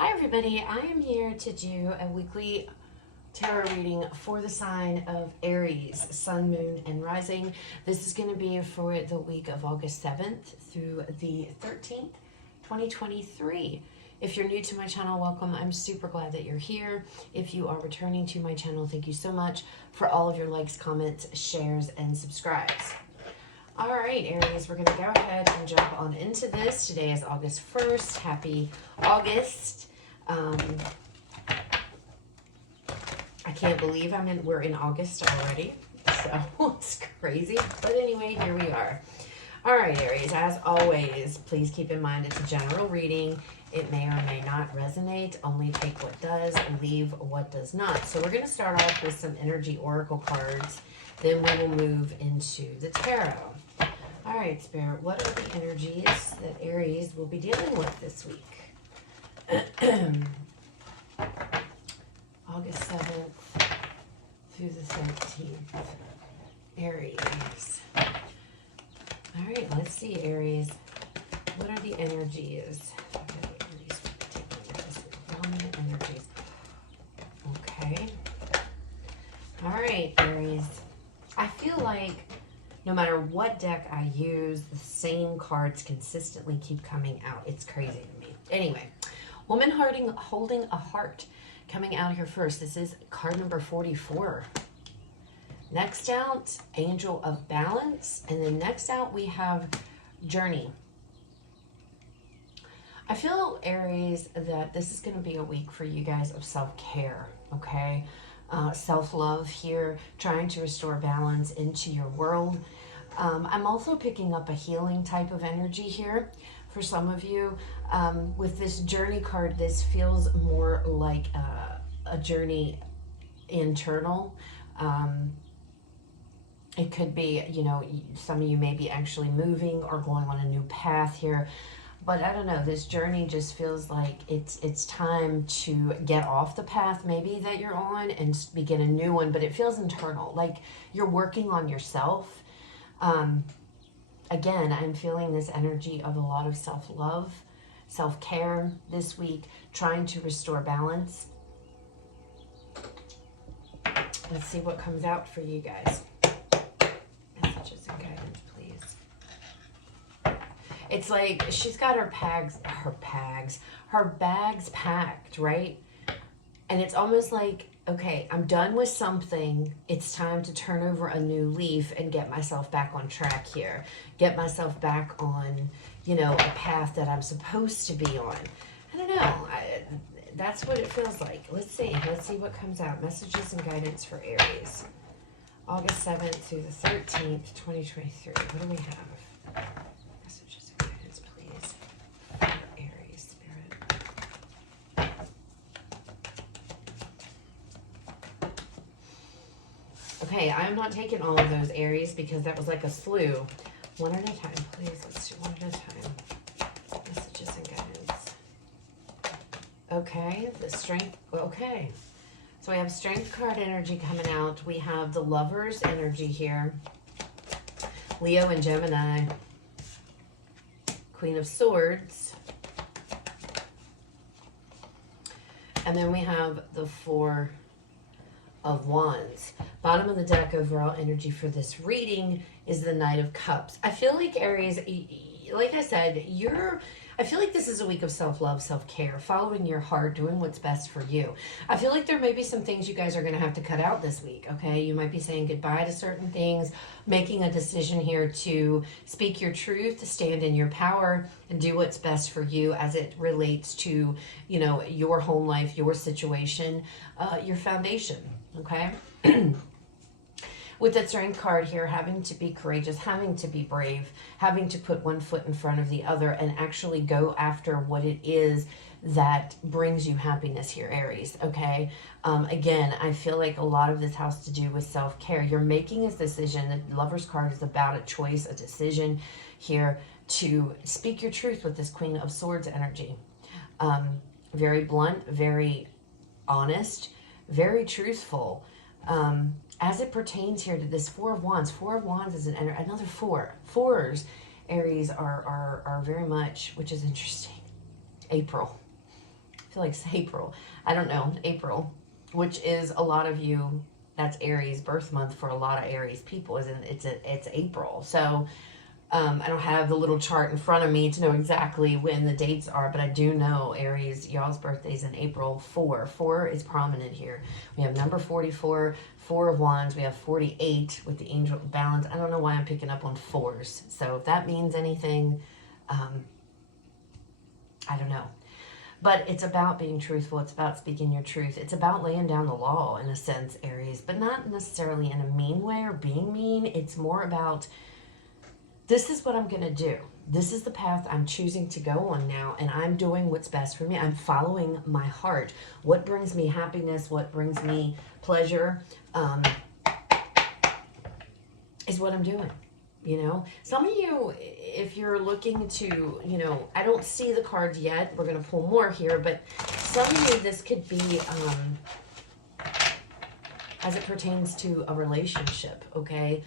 Hi everybody, I am here to do a weekly tarot reading for the sign of Aries, Sun, Moon, and Rising. This is going to be for the week of August 7th through the 13th, 2023. If you're new to my channel, welcome. I'm super glad that you're here. If you are returning to my channel, thank you so much for all of your likes, comments, shares, and subscribes. All right, Aries, we're going to go ahead and jump on into this. Today is August 1st. Happy August. I can't believe we're in August already, so it's crazy. But anyway, here we are. All right, Aries, as always, please keep in mind it's a general reading. It may or may not resonate. Only take what does and leave what does not. So we're going to start off with some energy oracle cards. Then we will move into the tarot. All right, Spirit, what are the energies that Aries will be dealing with this week? August 7th through the 13th. Aries. All right, let's see, Aries. What are the energies? Dominant energies. Okay. All right, Aries. I feel like no matter what deck I use, the same cards consistently keep coming out. It's crazy to me. Anyway, woman holding a heart coming out here first. This is card number 44. Next out, Angel of Balance. And then next out, we have Journey. I feel, Aries, that this is going to be a week for you guys of self-care, okay? Self-love here, trying to restore balance into your world. I'm also picking up a healing type of energy here for some of you. With this Journey card, this feels more like a journey internal. It could be, you know, some of you may be actually moving or going on a new path here. But I don't know, this journey just feels like it's time to get off the path maybe that you're on and begin a new one. But it feels internal, like you're working on yourself. Again, I'm feeling this energy of a lot of self-love, self-care this week, trying to restore balance. Let's see what comes out for you guys. Messages and guidance, please. It's like she's got her bags packed, right? And it's almost like, okay, I'm done with something. It's time to turn over a new leaf and get myself back on track here. Get myself back on, you know, a path that I'm supposed to be on. I don't know. That's what it feels like. Let's see. Let's see what comes out. Messages and guidance for Aries. August 7th through the 13th, 2023. What do we have? Messages and guidance, please. For Aries, Spirit. Okay, I'm not taking all of those, Aries, because that was like a slew. One at a time, please. Let's do one at a time. Messages and guidance. Okay, the strength. Okay. So we have Strength card energy coming out. We have the Lovers energy here. Leo and Gemini. Queen of Swords. And then we have the Four of Wands. Bottom of the deck, overall energy for this reading is the Knight of Cups. I feel like, Aries, like I said, I feel like this is a week of self-love, self-care, following your heart, doing what's best for you. I feel like there may be some things you guys are going to have to cut out this week, okay? You might be saying goodbye to certain things, making a decision here to speak your truth, stand in your power, and do what's best for you as it relates to, you know, your home life, your situation, your foundation, okay? With that Strength card here, having to be courageous, having to be brave, having to put one foot in front of the other and actually go after what it is that brings you happiness here, Aries, okay? Again, I feel like a lot of this has to do with self-care. You're making a decision. The Lover's card is about a choice, a decision here to speak your truth with this Queen of Swords energy. Very blunt, very honest, very truthful. As it pertains here to this Four of Wands is another four. Fours, Aries, are very much, which is interesting, April. feel like it's April. I don't know, April, which is a lot of you. That's Aries birth month for a lot of Aries people. Isn't it's April. So I don't have the little chart in front of me to know exactly when the dates are, but I do know Aries, y'all's birthday's in April 4. 4 is prominent here. We have number 44, 4 of Wands. We have 48 with the angel balance. I don't know why I'm picking up on fours. So if that means anything, I don't know. But it's about being truthful. It's about speaking your truth. It's about laying down the law in a sense, Aries, but not necessarily in a mean way or being mean. It's more about, this is what I'm going to do. This is the path I'm choosing to go on now, and I'm doing what's best for me. I'm following my heart. What brings me happiness, what brings me pleasure, is what I'm doing. You know, some of you, if you're looking to, you know, I don't see the cards yet. We're going to pull more here, but some of you, this could be as it pertains to a relationship, okay?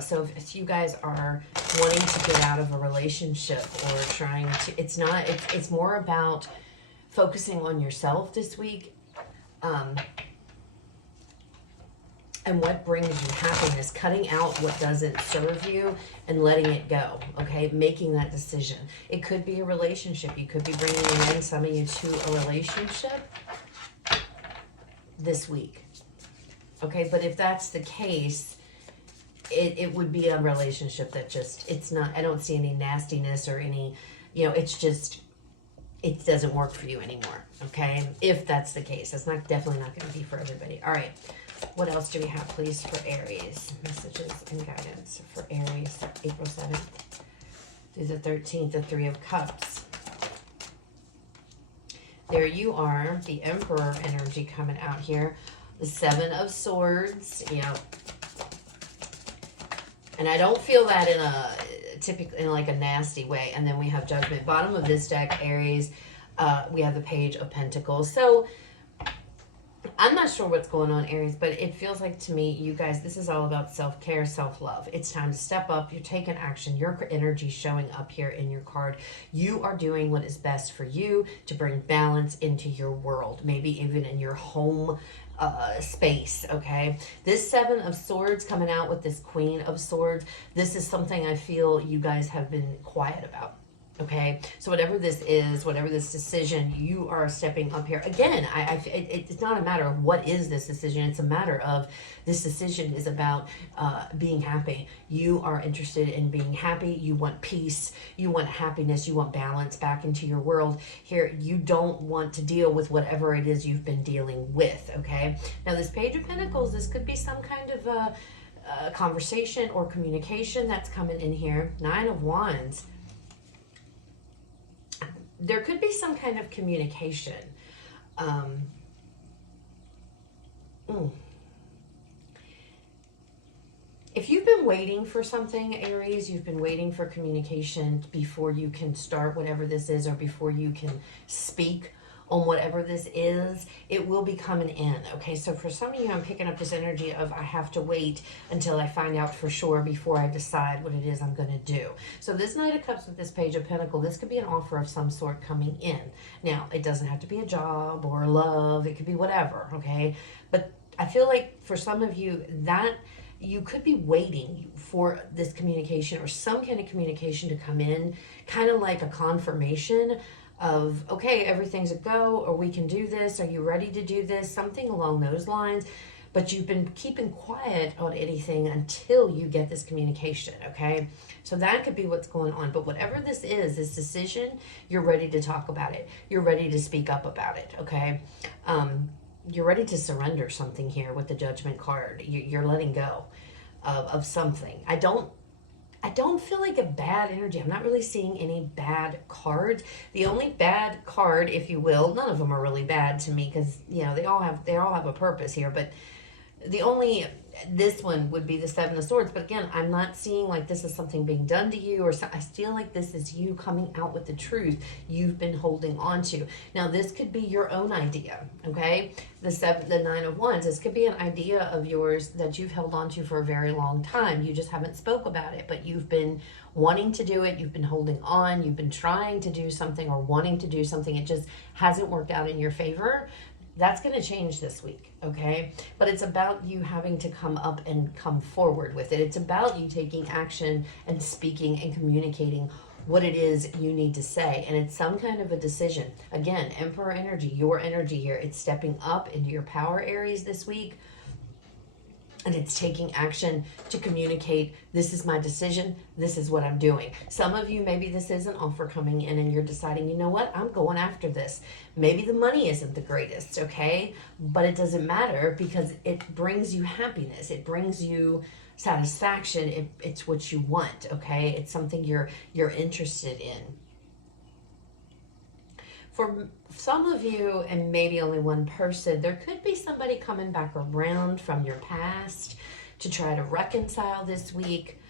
So if you guys are wanting to get out of a relationship or trying to, it's more about focusing on yourself this week, and what brings you happiness, cutting out what doesn't serve you and letting it go, okay? Making that decision. It could be a relationship. You could be bringing in some of you to a relationship this week, okay? But if that's the case, it would be a relationship that just, it's not, I don't see any nastiness or any, you know, it's just, it doesn't work for you anymore, okay? If that's the case. That's not, definitely not going to be for everybody. All right. What else do we have, please, for Aries? Messages and guidance for Aries, April 7th through the 13th, the Three of Cups. There you are, the Emperor energy coming out here. The Seven of Swords, yep. And I don't feel that in a typically in like a nasty way. And then we have Judgment. Bottom of this deck, Aries, we have the Page of Pentacles. So I'm not sure what's going on, Aries, but it feels like to me, you guys, this is all about self-care, self-love. It's time to step up. You're taking action. Your energy showing up here in your card. You are doing what is best for you to bring balance into your world, maybe even in your home space, okay? This Seven of Swords coming out with this Queen of Swords, this is something I feel you guys have been quiet about. Okay, so whatever this is, whatever this decision, you are stepping up here. Again, it's not a matter of what is this decision. It's a matter of this decision is about being happy. You are interested in being happy. You want peace. You want happiness. You want balance back into your world. Here, you don't want to deal with whatever it is you've been dealing with, okay? Now, this Page of Pentacles, this could be some kind of conversation or communication that's coming in here. Nine of Wands. There could be some kind of communication. If you've been waiting for something, Aries, you've been waiting for communication before you can start whatever this is, or before you can speak on whatever this is, it will be coming in, okay? So for some of you, I'm picking up this energy of I have to wait until I find out for sure before I decide what it is I'm going to do. So this Knight of Cups with this Page of Pentacles, this could be an offer of some sort coming in. Now, it doesn't have to be a job or love. It could be whatever, okay? But I feel like for some of you, that you could be waiting for this communication or some kind of communication to come in, kind of like a confirmation of, okay, everything's a go, or we can do this, are you ready to do this, something along those lines. But you've been keeping quiet on anything until you get this communication, okay? So that could be what's going on. But whatever this is, this decision, you're ready to talk about it. You're ready to speak up about it, okay? You're ready to surrender something here with the Judgment card. You're letting go of something. I don't feel like a bad energy. I'm not really seeing any bad cards. The only bad card, if you will, none of them are really bad to me because, you know, they all have a purpose here, but this one would be the Seven of Swords, but again, I'm not seeing like this is something being done to you, or I feel like this is you coming out with the truth you've been holding on to. Now, this could be your own idea, okay? The Nine of Wands, this could be an idea of yours that you've held on to for a very long time. You just haven't spoke about it, but you've been wanting to do it, you've been holding on, you've been trying to do something or wanting to do something. It just hasn't worked out in your favor. That's going to change this week, okay? But it's about you having to come up and come forward with it. It's about you taking action and speaking and communicating what it is you need to say. And it's some kind of a decision. Again, Emperor energy, your energy here. It's stepping up into your power Aries this week. And it's taking action to communicate, this is my decision, this is what I'm doing. Some of you, maybe this is an offer coming in and you're deciding, you know what, I'm going after this. Maybe the money isn't the greatest, okay? But it doesn't matter because it brings you happiness. It brings you satisfaction. It's what you want, okay? It's something you're interested in. For some of you, and maybe only one person, there could be somebody coming back around from your past to try to reconcile this week.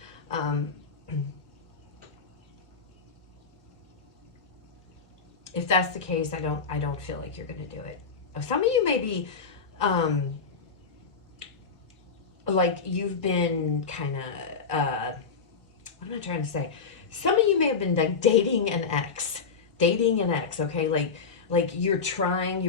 If that's the case, I don't feel like you're going to do it. Some of you may be like you've been kind of what am I trying to say? Some of you may have been like dating an ex, okay? Like you were trying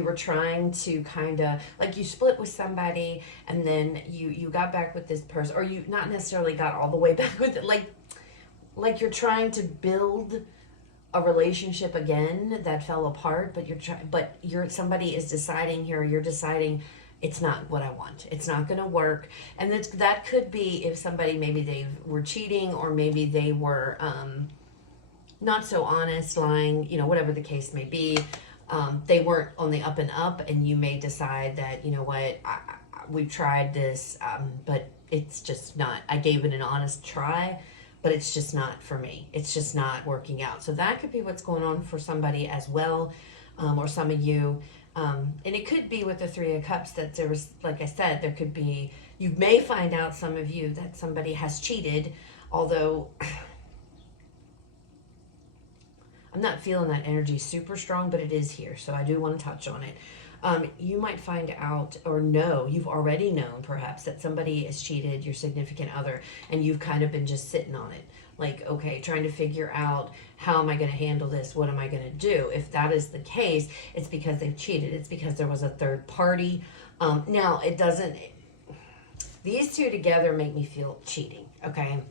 to kind of, like you split with somebody and then you got back with this person, or you not necessarily got all the way back with it, like you're trying to build a relationship again that fell apart, but somebody is deciding here, you're deciding it's not what I want. It's not going to work. And that could be if somebody, maybe they were cheating, or maybe they were not so honest, lying, whatever the case may be. They weren't on the up and up, and you may decide that, you know what, we've tried this, but it's just not, I gave it an honest try, but it's just not for me. It's just not working out. So that could be what's going on for somebody as well, or some of you. And it could be with the Three of Cups that there was, like I said, there could be, you may find out, some of you, that somebody has cheated, although I'm not feeling that energy super strong, but it is here, so I do want to touch on it. You might find out, or know, you've already known perhaps, that somebody has cheated, your significant other, and you've kind of been just sitting on it. Like, okay, trying to figure out, how am I going to handle this? What am I going to do? If that is the case, it's because they've cheated. It's because there was a third party. Now, it doesn't, these two together make me feel cheating, okay?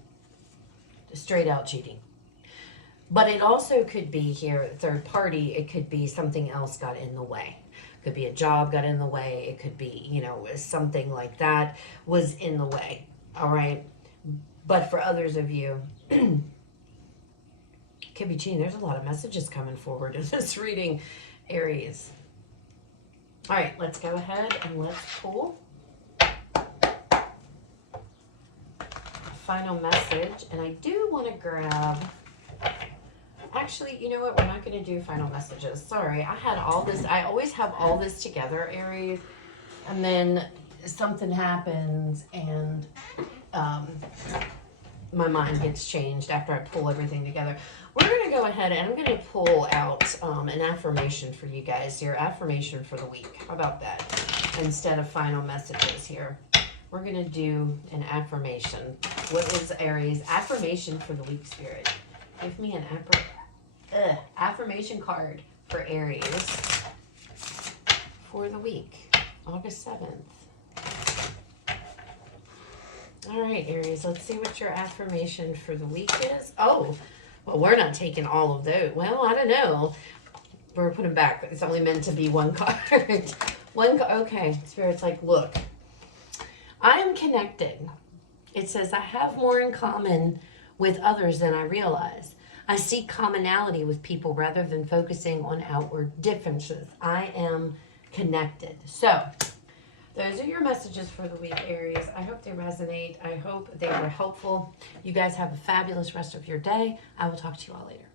Straight out cheating. But it also could be here, third party, it could be something else got in the way. It could be a job got in the way. It could be, something like that was in the way, all right? But for others of you, could be cheating. There's a lot of messages coming forward in this reading, Aries. All right, let's go ahead and let's pull a final message. And I do want to grab... Actually, you know what? We're not going to do final messages. Sorry, I had all this. I always have all this together, Aries. And then something happens and my mind gets changed after I pull everything together. We're going to go ahead and I'm going to pull out an affirmation for you guys. Your affirmation for the week. How about that? Instead of final messages here. We're going to do an affirmation. What is Aries' affirmation for the week, Spirit? Give me an affirmation card for Aries for the week, August 7th. All right, Aries, let's see what your affirmation for the week is. Oh, well, we're not taking all of those. Well, I don't know. We're putting back. It's only meant to be one card. Okay, Spirit's like, look, I am connected. It says, I have more in common with others than I realize. I seek commonality with people rather than focusing on outward differences. I am connected. So, those are your messages for the week, Aries. I hope they resonate. I hope they were helpful. You guys have a fabulous rest of your day. I will talk to you all later.